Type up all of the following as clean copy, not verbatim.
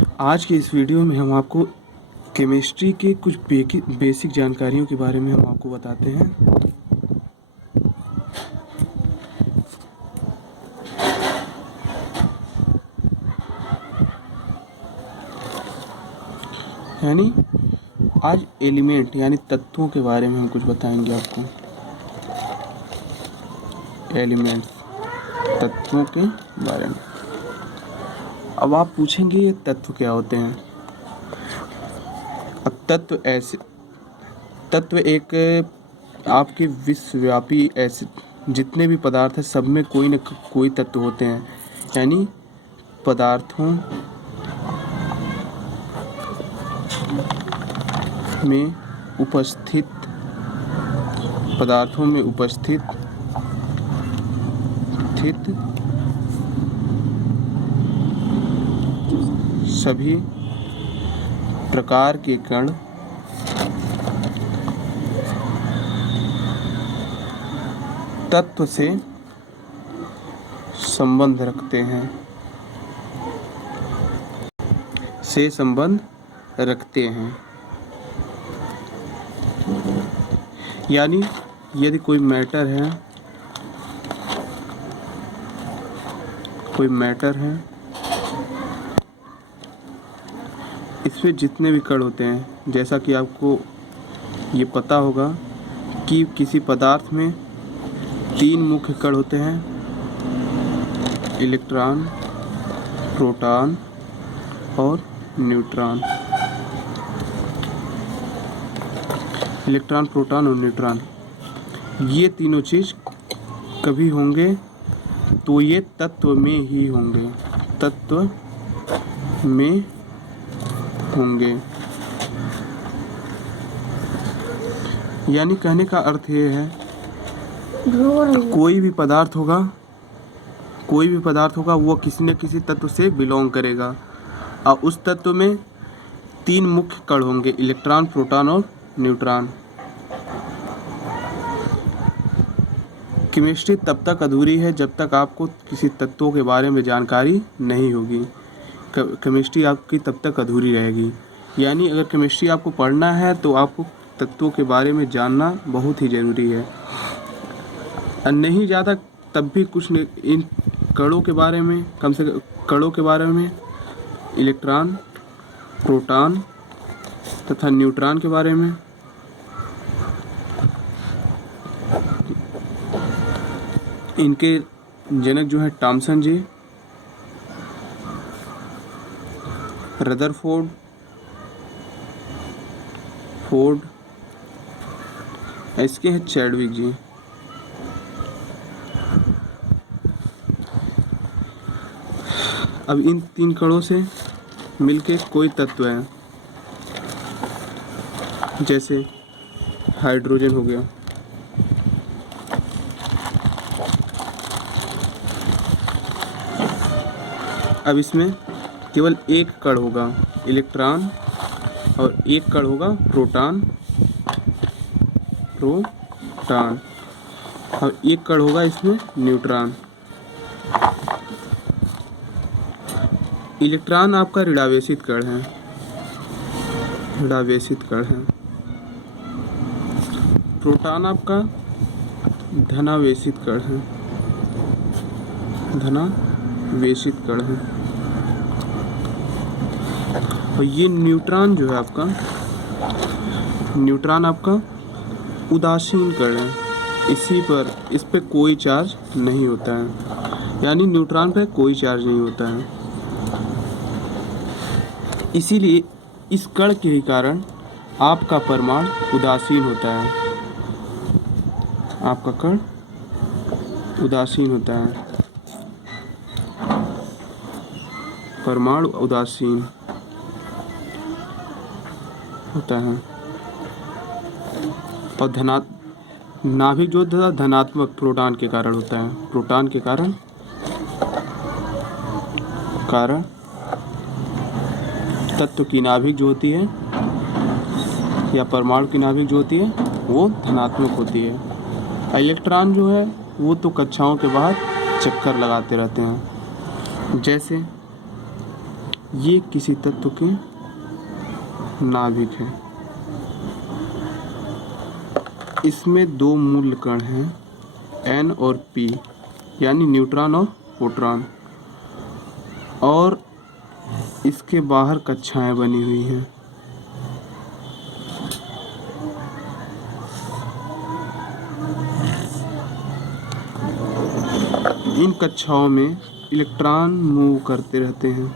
आज के इस वीडियो में हम आपको केमिस्ट्री के कुछ बेसिक जानकारियों के बारे में हम आपको बताते हैं। यानी आज एलिमेंट यानी तत्वों के बारे में हम कुछ बताएंगे आपको। एलिमेंट्स, तत्वों के बारे में। अब आप पूछेंगे ये तत्व क्या होते हैं। अब तत्व एक आपके विश्वव्यापी ऐसे जितने भी पदार्थ हैं सब में कोई न कोई तत्व होते हैं। यानी पदार्थों में उपस्थित सभी प्रकार के कण तत्व से संबंध रखते हैं। यानी यदि कोई मैटर है इसमें जितने भी कण होते हैं, जैसा कि आपको ये पता होगा कि किसी पदार्थ में 3 मुख्य कण होते हैं, इलेक्ट्रॉन, प्रोटॉन और न्यूट्रॉन। इलेक्ट्रॉन, प्रोटॉन और न्यूट्रॉन, ये तीनों चीज़ कभी होंगे तो ये तत्व में ही होंगे। यानी कहने का अर्थ ये है कोई भी पदार्थ होगा वो किसी न किसी तत्व से बिलोंग करेगा और उस तत्व में 3 मुख्य कण होंगे, इलेक्ट्रॉन, प्रोटॉन और न्यूट्रॉन। केमिस्ट्री तब तक अधूरी है जब तक आपको किसी तत्वों के बारे में जानकारी नहीं होगी। केमिस्ट्री आपकी तब तक अधूरी रहेगी। यानी अगर केमिस्ट्री आपको पढ़ना है तो आपको तत्वों के बारे में जानना बहुत ही ज़रूरी है। नहीं ज़्यादा तब भी कुछ नहीं, इन कणों के बारे में कम से कम कणों के बारे में, इलेक्ट्रॉन, प्रोटॉन तथा न्यूट्रॉन के बारे में, इनके जनक जो है थॉमसन जी, रदरफोर्ड, इसके हैं चैडविक जी। अब इन 3 कणों से मिलके कोई तत्व है, जैसे हाइड्रोजन हो गया, अब इसमें केवल एक कण होगा इलेक्ट्रॉन और एक कण होगा प्रोटॉन और एक कण होगा इसमें न्यूट्रॉन। इलेक्ट्रॉन आपका ऋणावेशित कण है, प्रोटॉन आपका धनावेशित कण है और ये न्यूट्रॉन जो है आपका उदासीन कण है। इस पे कोई चार्ज नहीं होता है, यानी न्यूट्रॉन पे कोई चार्ज नहीं होता है। इसीलिए इस कण के ही कारण आपका परमाणु उदासीन होता है, आपका कण उदासीन होता है, परमाणु उदासीन होता है। और नाभिक जो धनात्मक प्रोटॉन के कारण होता है, प्रोटॉन के कारण तत्व की नाभिक जो होती है या परमाणु की नाभिक जो होती है वो धनात्मक होती है। इलेक्ट्रॉन जो है वो तो कक्षाओं के बाहर चक्कर लगाते रहते हैं। जैसे ये किसी तत्व के नाभिक है। इसमें दो मूल कण हैं, N और P, यानी न्यूट्रॉन और प्रोटॉन, और इसके बाहर कक्षाएं बनी हुई हैं। इन कक्षाओं में इलेक्ट्रॉन मूव करते रहते हैं।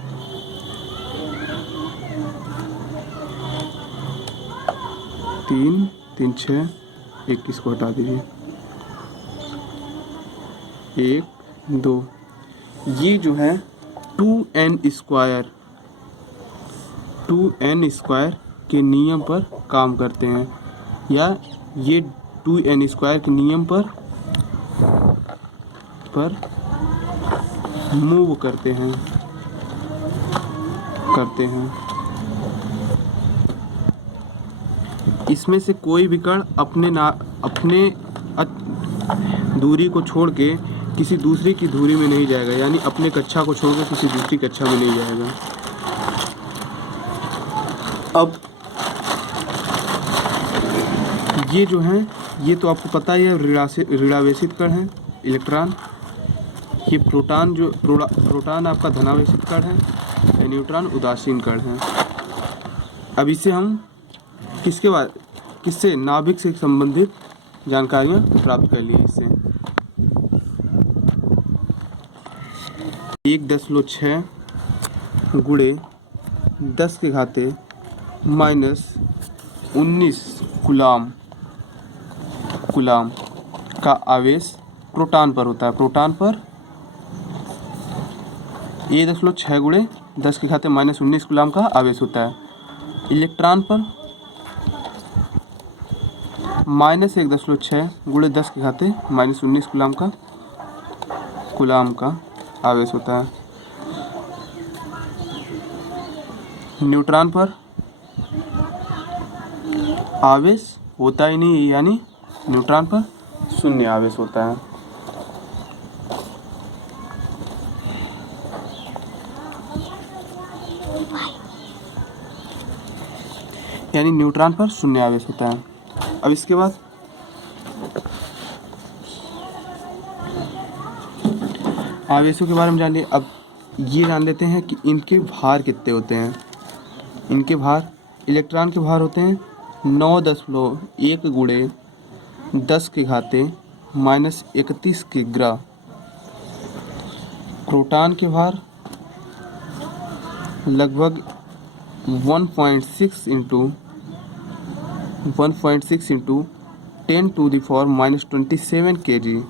तीन तीन छः 21 को हटा दीजिए। 1 2, ये जो है 2n² के नियम पर काम करते हैं, या ये 2n² के नियम पर मूव करते हैं। इसमें से कोई भी कण अपने दूरी को छोड़ के किसी दूसरे की दूरी में नहीं जाएगा, यानी अपने कक्षा को छोड़कर किसी दूसरी कक्षा में नहीं जाएगा। अब ये जो हैं, ये तो आपको पता ही है, ऋणावेशित कण हैं इलेक्ट्रॉन। ये प्रोटॉन आपका धनावेशित कण है, न्यूट्रॉन उदासीन कण है। अब इसे हम किससे नाभिक से संबंधित जानकारियाँ प्राप्त कर लिए। इससे 1.6 गुणे 10⁻⁻19 कूलाम का आवेश प्रोटॉन पर होता है। प्रोटॉन पर 1.6 गुणे 10⁻⁻19 कूलाम का आवेश होता है। इलेक्ट्रॉन पर -1.6 गुणे 10⁻⁻19 कूलाम का आवेश होता है। न्यूट्रॉन पर आवेश होता ही नहीं, यानी न्यूट्रॉन पर शून्य आवेश होता है। यानी न्यूट्रॉन पर शून्य आवेश होता है। अब इसके बाद आवेशों के बारे में जान लिए। अब ये जान लेते हैं कि इनके भार कितने होते हैं। इनके भार, इलेक्ट्रॉन के भार होते हैं 9.1 गुणे 10⁻⁻31 किग्रा। प्रोटॉन के भार लगभग 1.6 इंटू 10⁻⁻27 kg।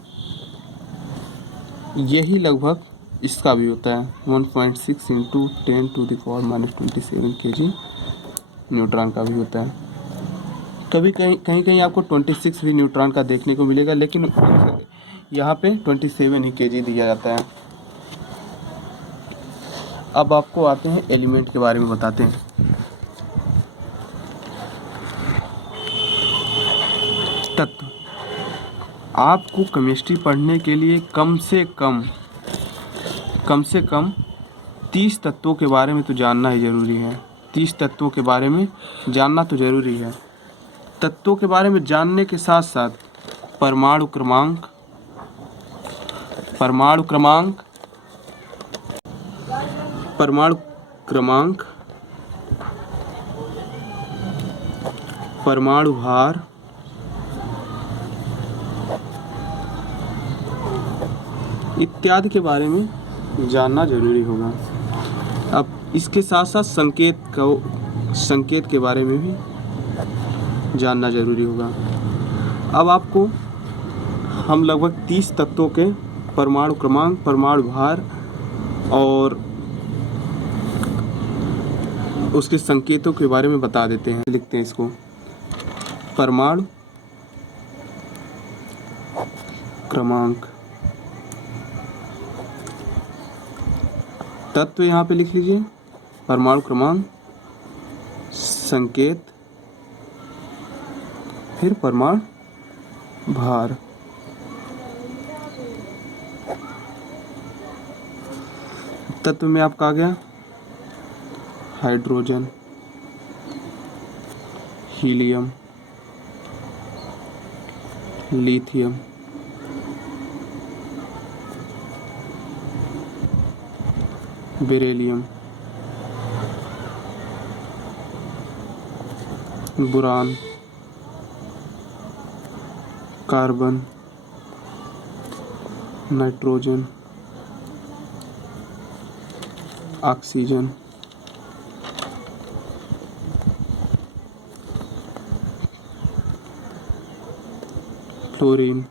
यही लगभग इसका भी होता है 1.6 इंटू 10⁻⁻27 kg। न्यूट्रॉन का भी होता है। कभी कहीं आपको 26 भी न्यूट्रॉन का देखने को मिलेगा, लेकिन यहाँ पे 27 ही kg दिया जाता है। अब आपको आते हैं एलिमेंट के बारे में बताते हैं। तत्व। आपको केमिस्ट्री पढ़ने के लिए कम से कम 30 तत्वों के बारे में तो जानना ही ज़रूरी है। 30 तत्वों के बारे में जानना तो ज़रूरी है। तत्वों के बारे में जानने के साथ साथ परमाणु क्रमांक, परमाणु भार, इत्यादि के बारे में जानना जरूरी होगा। अब इसके साथ साथ संकेत के बारे में भी जानना जरूरी होगा। अब आपको हम लगभग 30 तत्वों के परमाणु क्रमांक, परमाणु भार और उसके संकेतों के बारे में बता देते हैं। लिखते हैं इसको, परमाणु क्रमांक। तत्व यहाँ पे लिख लीजिए, परमाणु क्रमांक, संकेत, फिर परमाणु भार। तत्व में आपका आ गया hydrogen, helium, lithium, beryllium, boron, carbon, nitrogen, oxygen, fluorine,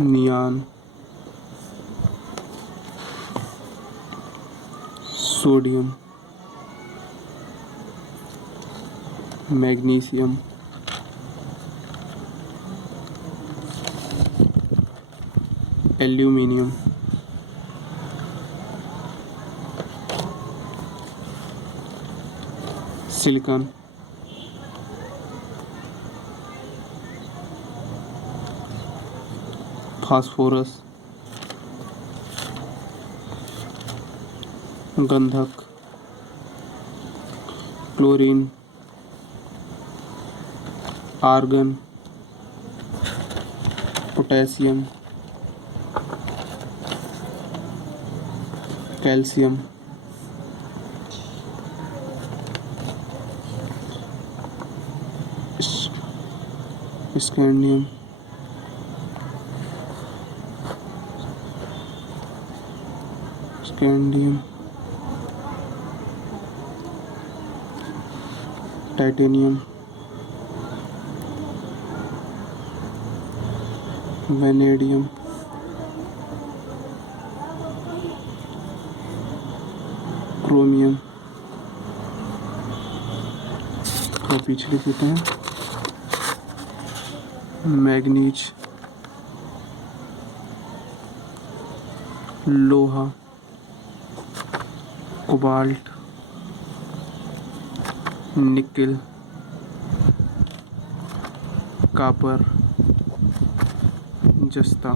neon, sodium, magnesium, aluminium, silicon, phosphorus, गंधक, chlorine, argon, potassium, calcium, scandium, titanium, vanadium, chromium, और पीछे लिख देते हैं मैग्नीज, लोहा, कोबाल्ट, निकेल, कॉपर, जस्ता।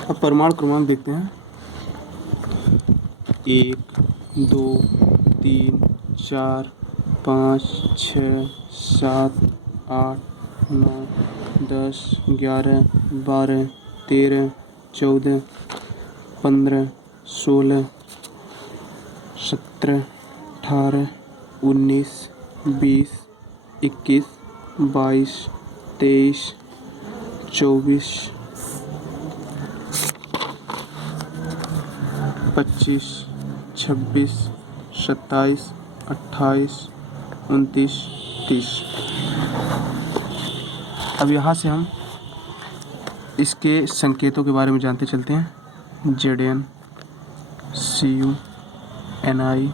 अब परमाणु क्रमांक देखते हैं। 1, 2, 3, 4, 5, 6, 7, 8, 9, 10, 11, 12, 13, 14, 15, 16, 17, 18, 19, 20, 21, 22, 23, 24, 25, 26, 27, 28, 29, 30। अब यहाँ से हम इसके संकेतों के बारे में जानते चलते हैं। Zn, Cu, Ni,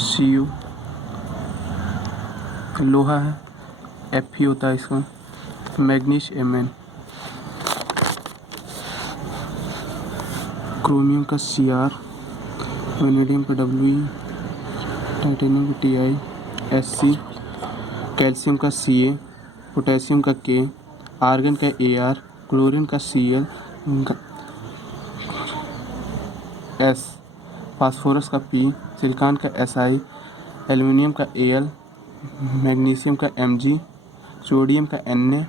Cu, लोहा है Fe होता है इसका, मैग्नीज Mn, क्रोमियम का Cr, वेनेडियम का We, टाइटेनियम का Ti, Sc, कैल्शियम का Ca, पोटेशियम का K, आर्गन का Ar, क्लोरीन का Cl, S, फास्फोरस का P, सिलिकॉन का Si, एल्युमिनियम का Al, मैग्नीशियम का Mg, सोडियम का Na,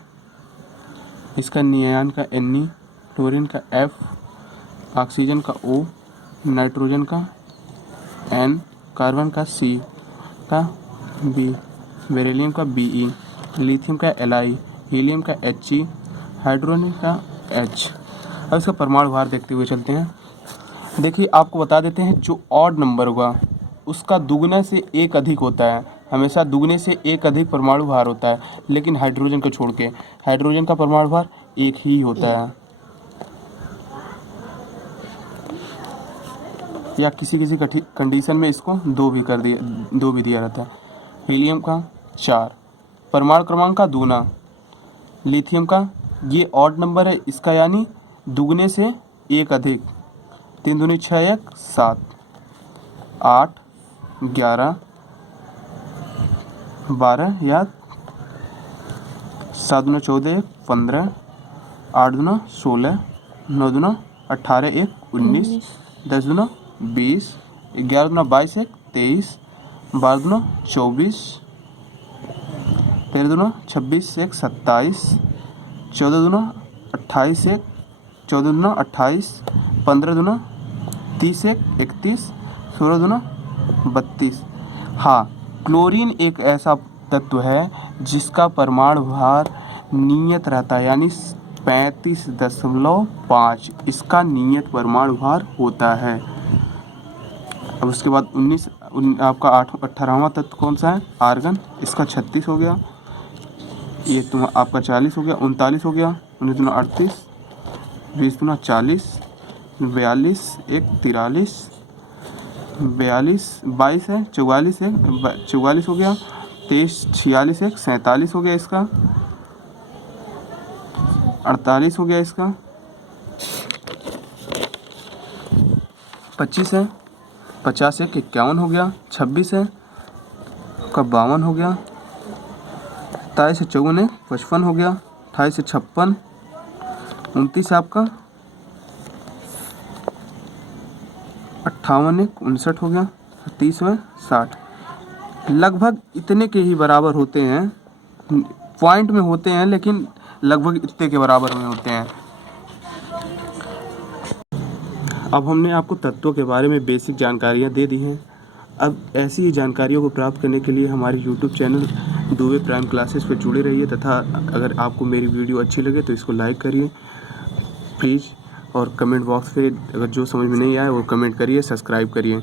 इसका नियान का Ne, क्लोरीन का F, ऑक्सीजन का O, नाइट्रोजन का N, कार्बन का C का B, बेरिलियम का Be, लिथियम का Li, हीलियम का He, हाइड्रोजन का H। अब इसका परमाणु भार देखते हुए चलते हैं। देखिए आपको बता देते हैं, जो ऑड नंबर होगा उसका दुगने से एक अधिक होता है, हमेशा दुगने से एक अधिक परमाणु भार होता है, लेकिन हाइड्रोजन को छोड़ के हाइड्रोजन का परमाणु भार एक ही होता है, या किसी किसी कंडीशन में इसको दो भी दिया रहता है। हीलियम का 4, परमाणु क्रमांक का दूना, लिथियम का ये ऑड नंबर है इसका, यानी दुगने से एक अधिक, 3 दूनी 6, 1 7, 8 11 12 या 7 दूना 14, 1 15, 8 दूना 16, 9 दूना 18, 1 19, 10 दूना 20, 11 दूना 22, 1 23, 12 दूना 24, 13 दूना 26, 1 27, 14 दूना 28, 1 14 दूना 28, 15 दूना 30, 1 31, 16 दूना 32। हाँ, क्लोरीन एक ऐसा तत्व है जिसका परमाणु भार नियत रहता है, यानी 35.5 इसका नियत परमाणु भार होता है। अब उसके बाद 19 आपका 18वां तत्व कौन सा है? आर्गन। इसका 36 हो गया। ये आपका 40 हो गया, 39 हो गया, 19 दूना 38, 20 दूना 40, 42, 1 43, 42 22 है, 44 है, 44 हो गया, 23 46 है, 47 हो गया इसका, 48 हो गया इसका, 25 है, 50 है, 51 हो गया, 26 है आपका 52 हो गया, 27 से 54 है 55 हो गया, 28 से 56, 29 आपका 58 है 59 हो गया, 30 है 60। लगभग इतने के ही बराबर होते हैं, पॉइंट में होते हैं लेकिन लगभग इतने के बराबर में होते हैं। अब हमने आपको तत्वों के बारे में बेसिक जानकारियाँ दे दी हैं। अब ऐसी ही जानकारियों को प्राप्त करने के लिए हमारे YouTube channel Dubey prime classes पर जुड़े रहिए, तथा अगर आपको मेरी वीडियो अच्छी लगे तो इसको लाइक करिए प्लीज़, और कमेंट बॉक्स पे अगर जो समझ में नहीं आए वो कमेंट करिए, सब्सक्राइब करिए।